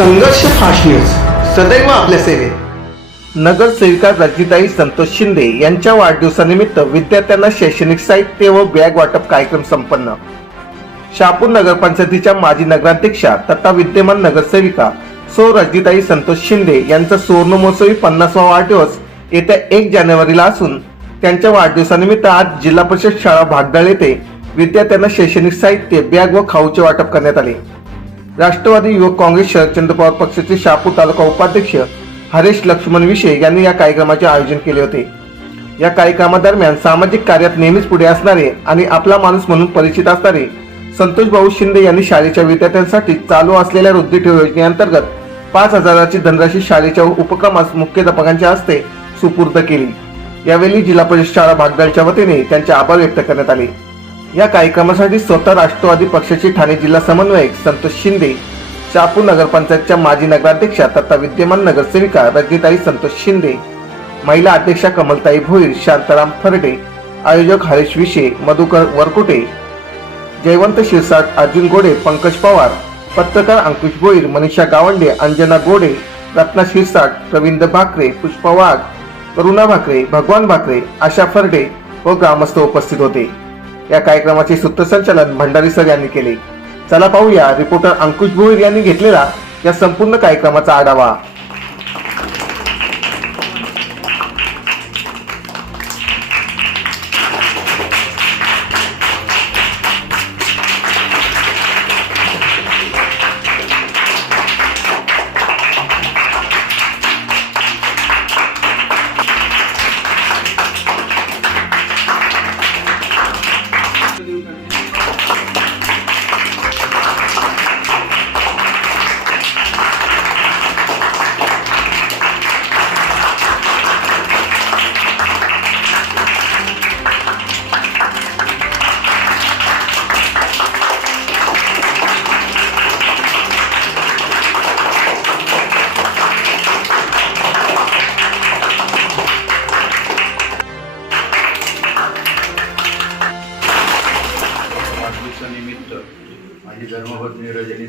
संघर्ष fast news. सदैव आपल्या सेवेत. नगरसेविका रजिताई संतोष शिंदे यांच्या वाढदिवसानिमित्त विद्यार्थ्यांना शैक्षणिक साहित्य व बॅग वाटप कार्यक्रम संपन्न. शापूर नगरपंचायतीच्या माजी नगराध्यक्षा तथा विद्यमान नगरसेविका सो रजिताई संतोष शिंदे यांचा सुवर्णमहोत्सवी पन्नासवा वाढदिवस येत्या एक जानेवारीला असून त्यांच्या वाढदिवसानिमित्त आज जिल्हा परिषद शाळा भागदाळ येथे विद्यार्थ्यांना शैक्षणिक साहित्य बॅग व खाऊचे वाटप करण्यात आले. राष्ट्रवादी युवक काँग्रेस शरदचंद्र पवार पक्षाचे शापूर तालुका उपाध्यक्ष हरेश लक्ष्मण विशे यांनी या कार्यक्रमाचे आयोजन केले होते. या कार्यक्रमादरम्यान सामाजिक कार्यात नेहमीच पुढे असणारे आणि आपला माणूस म्हणून परिचित असणारे संतोष भाऊ शिंदे यांनी शाळेच्या विद्यार्थ्यांसाठी चालू असलेल्या वृद्धी ठेव योजनेअंतर्गत पाच हजाराची धनराशी शाळेच्या उपक्रमास मुख्याध्यापकांच्या हस्ते सुपूर्द केली. यावेळी जिल्हा परिषद शाळा भागदाळच्या वतीने त्यांचे आभार व्यक्त करण्यात आले. या कार्यक्रमासाठी स्वतः राष्ट्रवादी पक्षाचे ठाणे जिल्हा समन्वयक संतोष शिंदे शहापूर नगरपंचायतच्या माजी नगराध्यक्षा तथा विद्यमान नगरसेविका रजनीताई संतोष शिंदे महिला अध्यक्षा कमलताई भोईर शांताराम फरडे आयोजक हरीश विशे मधुकर वरकुटे जयवंत शिरसाट अर्जुन गोडे पंकज पवार पत्रकार अंकुश भोईर मनीषा गावंडे अंजना गोडे रत्ना शिरसाट रवींद्र भाकरे पुष्पा वाघ करुणा भाकरे भगवान भाकरे आशा फरडे व ग्रामस्थ उपस्थित होते. या कार्यक्रमाचे सूत्रसंचालन भंडारी सर यांनी केले. चला पाहूया रिपोर्टर अंकुश भोईर यांनी घेतलेला या संपूर्ण कार्यक्रमाचा आढावा. माझी धर्मपत्नी रजनी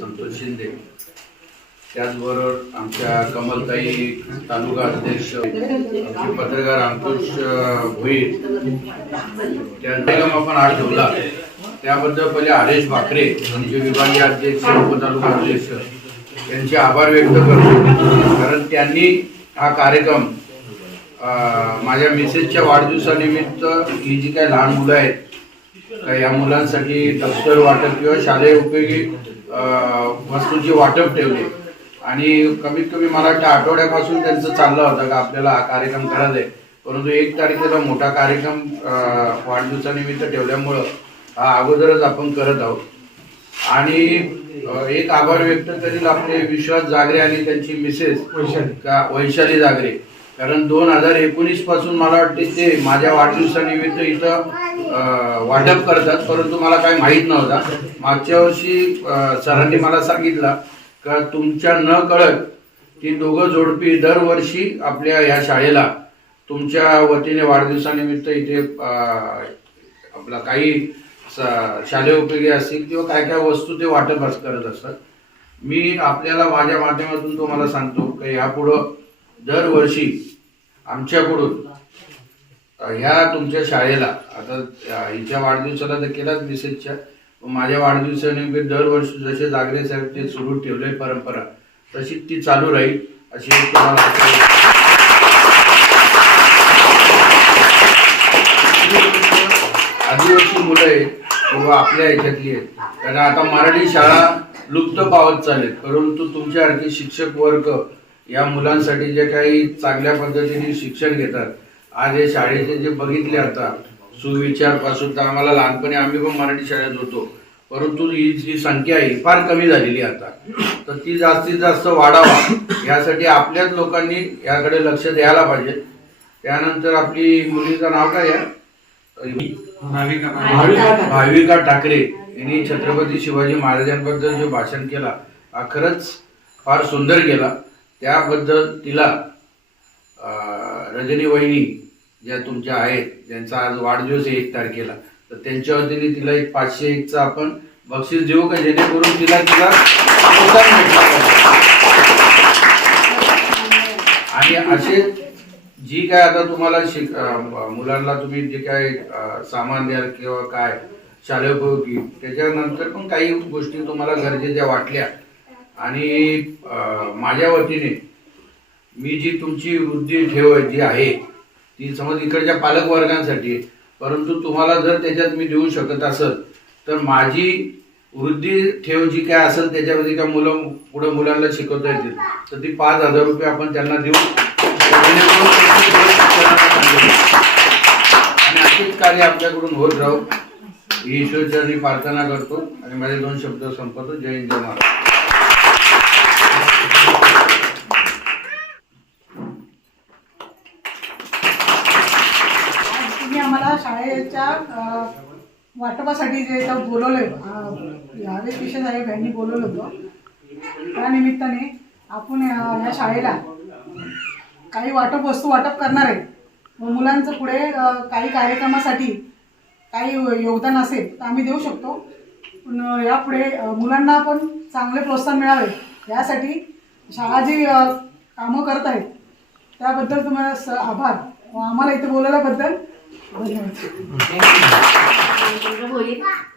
संतोष शिंदे. त्याचबरोबर आमच्या कमलताई तालुका अध्यक्ष पत्रकार अंकुश अ, भुईर त्यांचा आपण आज ठेवला. त्याबद्दल पहिले हरेश भाकरे म्हणजे विभागीय अध्यक्ष उपतालुका अध्यक्ष यांचे आभार व्यक्त करतो. कारण त्यांनी हा कार्यक्रम माझ्या मिसेसच्या वाढदिवसानिमित्त ही जी काही लहान मुलं आहेत या मुलांसाठी दप्तर वाटप किंवा शालेय उपयोगी वस्तूंचे वाटप ठेवले. आणि कमीत कमी मला वाटतं आठवड्यापासून त्यांचं चाललं होतं का आपल्याला हा कार्यक्रम करायचा आहे. परंतु एक तारखेला मोठा कार्यक्रम वाढदिवसानिमित्त ठेवल्यामुळं हा अगोदरच आपण करत आहोत. आणि एक आभार व्यक्त करील आपले विश्वास जागरे आणि त्यांची मिसेस का वैशाली जागरे. कारण दोन हजार एकोणीसपासून मला वाटते ते माझ्या वाढदिवसानिमित्त इथं वाटप करतात परंतु मला काही माहीत नव्हता. मागच्या वर्षी सरांनी मला सांगितलं का तुमच्या न कळत ती दोघं जोडपी दरवर्षी आपल्या या शाळेला तुमच्या वतीने वाढदिवसानिमित्त इथे आपला काही शालेय उपयोगी असतील किंवा काय काय वस्तू ते वाटप अस- करत असतात. मी आपल्याला माझ्या माध्यमातून तुम्हाला सांगतो की यापुढं दरवर्षी आमच्याकडून ह्या तुमच्या शाळेला आता हिच्या वाढदिवसाला तर केलाच मेसेजच्या पण माझ्या वाढदिवसानिमित्त दरवर्षी जसे जागरे साहेब ते सुरू ठेवले परंपरा तशी ती चालू राहील अशी तुम्हाला आदिवासी मुलं आहेत किंवा आपल्या ह्याच्यातली आहेत. कारण आता मराठी शाळा लुप्त पावत चालेल परंतु तुमच्यासारखे शिक्षक वर्ग या मुलांसाठी जे काही चांगल्या पद्धतीने शिक्षण घेतात आज हे शाळेचे जे बघितले आता सुविचारपासून तर आम्हाला लहानपणी आम्ही पण मराठी शाळेत होतो. परंतु ही जी संख्या आहे ही फार कमी झालेली आहे आता. तर ती जास्तीत जास्त वाढावा. यासाठी आपल्याच लोकांनी याकडे लक्ष द्यायला पाहिजे. त्यानंतर आपली मुलीचं नाव काय आहे? भाविका ठाकरे. यांनी छत्रपती शिवाजी महाराजांबद्दल जे भाषण केला हा खरंच फार सुंदर केला. त्याबद्दल तिला रजनी वहिनी ज्या तुमच्या आहेत ज्यांचा आज वाढदिवस आहे एक तारखेला तर त्यांच्या वतीने तिला एक पाचशे एकचा आपण बक्षीस देऊ का? जेणेकरून तिला तिला आणि असे जी काय आता तुम्हाला शिक मुलांना तुम्ही जे काय सामान द्याल किंवा काय शालेय उपयोगी त्याच्यानंतर पण काही गोष्टी तुम्हाला गरजेच्या वाटल्या. आणि माझ्या वतीने मी जी तुमची वृद्धी ठेव जी आहे ती समज इकडच्या पालक वर्गांसाठी आहे. परंतु तुम्हाला जर त्याच्यात मी देऊ शकत असेल तर माझी वृद्धी ठेव जी काय असेल त्याच्यामध्ये त्या मुलं पुढे मुलांना शिकवता येतील. तर ती पाच हजार रुपये आपण त्यांना देऊ. आणि असेच कार्य आपल्याकडून होत राहू. ही ईश्वरचरणी प्रार्थना करतो. आणि माझे दोन शब्द संपवतो. जय हिंद जय महाराज तुम्ही आम्हाला शाळेच्या वाटपासाठी जे इथं बोलवलं यावे विषय साहेब यांनी बोलवलं होतं. त्या निमित्ताने आपण या शाळेला काही वाटप वस्तू वाटप करणार आहे. मुलांचं पुढे काही कार्यक्रमासाठी काही योगदान असेल तर आम्ही देऊ शकतो. पण यापुढे मुलांना पण चांगले प्रोत्साहन मिळावे. यासाठी शाळा जी कामं करत आहेत त्याबद्दल तुम्हाला स आभार. आम्हाला इथे बोलवल्याबद्दल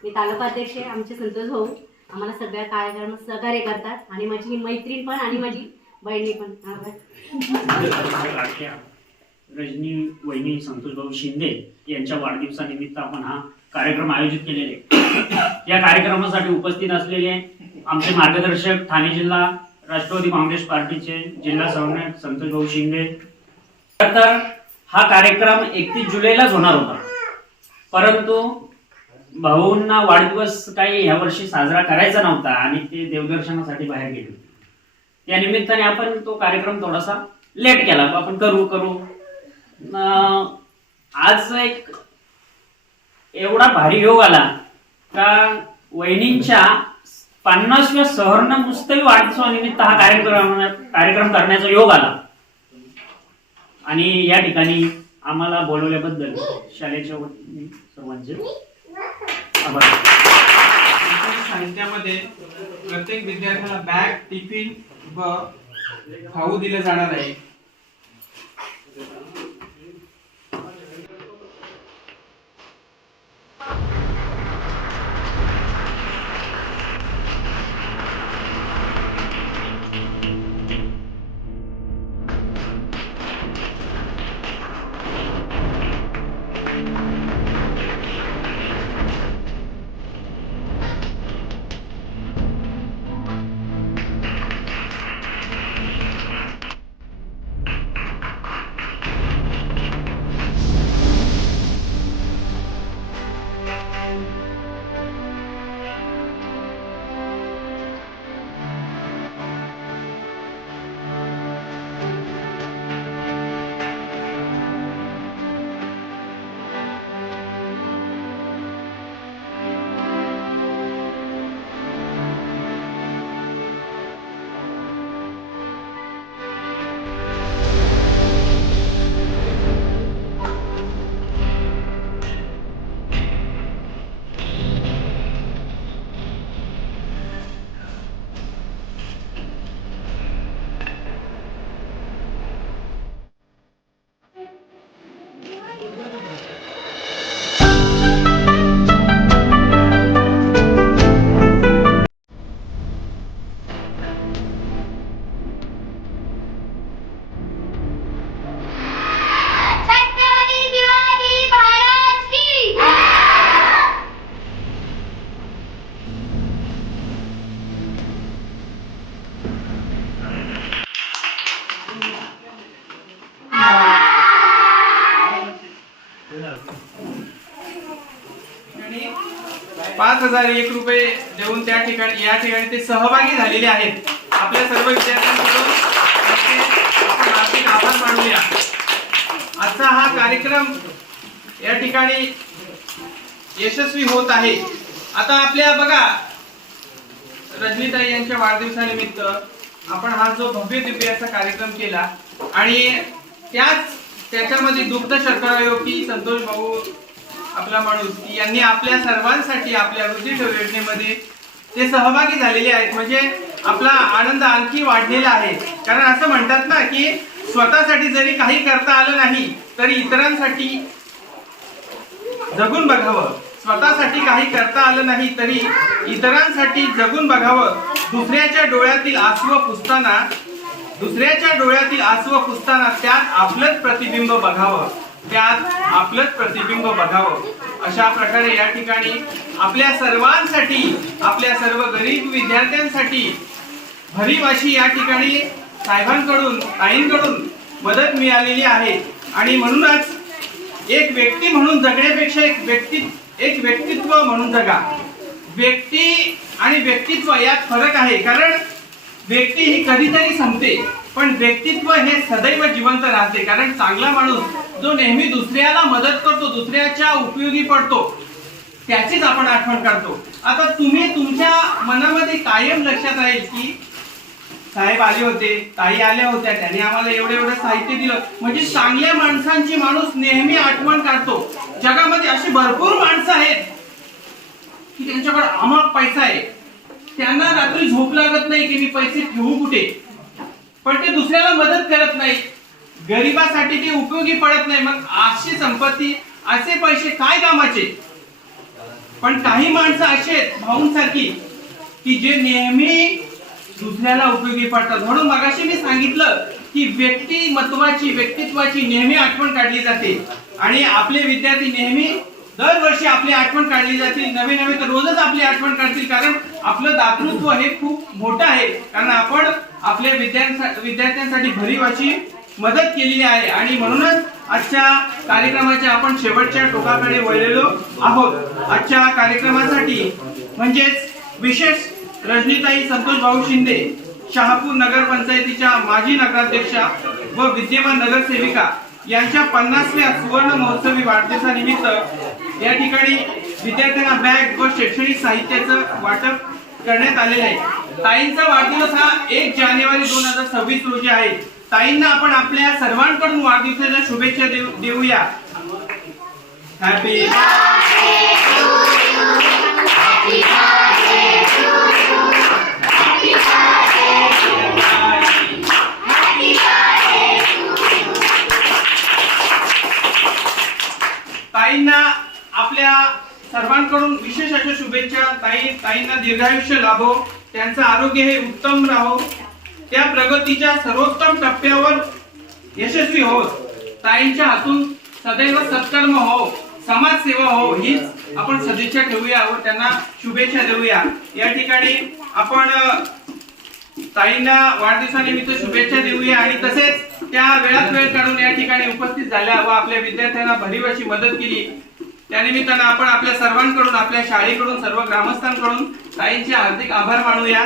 मी तालुका अध्यक्ष आमचे संतोष भाऊ. आम्हाला सगळ्या कार्यक्रम सहकार्य करतात. आणि माझी मैत्रीण पण आणि माझी बहिणी पण. रजनी वहिनी संतोषभाऊ शिंदे यांच्या वाढदिवसानिमित्त आपण हा कार्यक्रम आयोजित केलेले या कार्यक्रमासाठी उपस्थित असलेले आमचे मार्गदर्शक ठाणे जिल्हा राष्ट्रवादी काँग्रेस पार्टीचे जिल्हा समन्वयक संतोषभाऊ शिंदे. तर हा कार्यक्रम एकतीस जुलैलाच होणार होता. परंतु भाऊंना वाढदिवस काही ह्या वर्षी साजरा करायचा नव्हता आणि ते देवदर्शनासाठी बाहेर गेले होते. त्या निमित्ताने आपण तो कार्यक्रम थोडासा लेट केला. आपण करू करू. अं, आज एक एवढा भारी योग आला का वहिनींच्या पन्नासव्या सहर्ण पुस्तकी वाढदिवसानिमित्त हा कार्यक्रम कार्यक्रम करण्याचा योग आला. आणि या ठिकाणी आम्हाला बोलवल्याबद्दल शाळेच्या वतीने सर्वांचे आभार. साहित्यामध्ये प्रत्येक विद्यार्थ्याला बॅग टिफिन व खाऊ दिलं जाणार आहे. पाच हजार एक रुपये देऊन त्या ठिकाणी या ठिकाणी ते सहभागी झालेले आहेत. आपल्या सर्व विद्यार्थ्यांकडून त्यांचे हार्दिक आभार मानूया. आजचा हा कार्यक्रम या ठिकाणी यशस्वी होत आहे. आता आपल्या बघा रजनीताई यांच्या वाढदिवसानिमित्त आपण हा जो भव्य दिव्य असा कार्यक्रम केला आणि त्याच त्याच्यामध्ये दुग्ध शर्करायोगी संतोष भाऊ आपला माणूस की यांनी आपल्या सर्वांसाठी आपल्या वृद्धी योजनेमध्ये ते सहभागी झालेले आहेत म्हणजे आपला आनंद आणखी वाढलेला आहे. कारण असं म्हणतात ना की स्वतःसाठी जरी काही करता आलं नाही तरी इतरांसाठी जगून बघावं. स्वतःसाठी काही करता आलं नाही तरी इतरांसाठी जगून बघावं. दुसऱ्याच्या डोळ्यातील आसव पुसताना दुसऱ्याच्या डोळ्यातील आसव पुसताना त्यात आपलंच प्रतिबिंब बघावं. त्यात आपलंच प्रतिबिंब बघावं. अशा प्रकारे या ठिकाणी आपल्या सर्वांसाठी आपल्या सर्व गरीब विद्यार्थ्यांसाठी भरीव अशी या ठिकाणी साहेबांकडून आईंकडून मदत मिळालेली आहे. आणि म्हणूनच एक व्यक्ती म्हणून जगण्यापेक्षा एक व्यक्ती एक व्यक्तित्व म्हणून जगा. व्यक्ती आणि व्यक्तित्व यात फरक आहे. कारण व्यक्ती ही कधीतरी संपते पण व्यक्तित्व हे सदैव जिवंत राहते. कारण चांगला माणूस जो नेहमी दुसऱ्याला मदत करतो दुसऱ्याच्या उपयोगी पडतो त्याचीच आपण आठवण काढतो. आता तुम्ही तुमच्या मनामध्ये कायम लक्षात राहील की साहेब आले होते ताई आल्या होत्या त्यांनी आम्हाला एवढं एवढं साहित्य दिलं. म्हणजे चांगल्या माणसांची माणूस नेहमी आठवण काढतो. जगामध्ये अशी भरपूर माणसं आहेत की त्यांच्याकडे अमाप पैसा आहे. त्यांना रात्री झोप लागत नाही की मी पैसे ठेवू कुठे? पण ते दुसऱ्याला मदत करत नाही गरिबासाठी ते उपयोगी पडत नाही. मग अशी संपत्ती असे पैसे काय कामाचे? पण काही माणसं अशी आहेत भाऊंसारखी की जे नेहमी दुसऱ्याला उपयोगी पडतात. म्हणून मगाशी मी सांगितलं की व्यक्तिमत्वाची व्यक्तित्वाची नेहमी आठवण काढली जाते. आणि आपले विद्यार्थी नेहमी दरवर्षी आपली आठवण काढली जाते नवे नवे तर रोजच आपली आठवण काढतील. कारण आपलं दातृत्व हे खूप मोठं आहे. कारण आपण आपल्या विद्यार्थ्यांसाठी भरीव अशी मदत केलेली आहे. आणि म्हणूनच आजच्या कार्यक्रमाच्या आपण शेवटच्या टोकाकडे वळलेलो आहोत. आजच्या कार्यक्रमासाठी म्हणजेच विशेष रजनीताई संतोष भाऊ शिंदे शहापूर नगर पंचायतीच्या माजी नगराध्यक्षा व विद्यमान नगरसेविका यांच्या पन्नासव्या सुवर्ण महोत्सवी वाढदिवसानिमित्त या ठिकाणी विद्यार्थ्यांना बॅग व शैक्षणिक साहित्याचं वाटप करण्यात आलेलं आहे. ताईंचा वाढदिवस हा एक जानेवारी दोन हजार सव्वीस रोजी आहे. ताईंना आपण आपल्या सर्वांकडून वाढदिवसाच्या शुभेच्छा देऊ देऊया. हॅपी ताईंना आपल्या सर्वांकडून विशेष अशा शुभेच्छा. ताई ताईंना दीर्घायुष्य लाभो. त्यांचं आरोग्य हे उत्तम राहो. त्या प्रगतीच्या सर्वोत्तम टप्प्यावर यशस्वी हो. ताईंच्या हातून सदैव सत्कर्म हो. समाजसेवा हो. हीच आपण सदिच्छा ठेवूया व त्यांना शुभेच्छा देऊया. या ठिकाणी आपण ताईंना वाढदिवसानिमित्त शुभेच्छा देऊया आणि तसेच त्या वेळात वेळ काढून या ठिकाणी उपस्थित झाल्या व आपल्या विद्यार्थ्यांना भरीव अशी मदत केली. त्यानिमित्तानं आपण आपल्या सर्वांकडून आपल्या शाळेकडून सर्व ग्रामस्थांकडून ताईंचे हार्दिक आभार मानूया.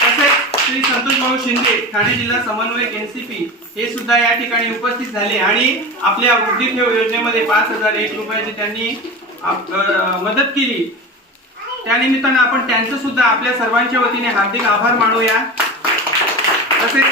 तसेच श्री संतोष भाऊ शिंदे ठाणे जिल्हा समन्वयक एनसीपी हे सुद्धा या ठिकाणी उपस्थित झाले आणि आपल्या वृद्धी ठेव योजनेमध्ये पाच हजार एक रुपयाची त्यांनी मदत केली. त्यानिमित्तानं आपण त्यांचं सुद्धा आपल्या सर्वांच्या वतीने हार्दिक आभार मानूया. तसेच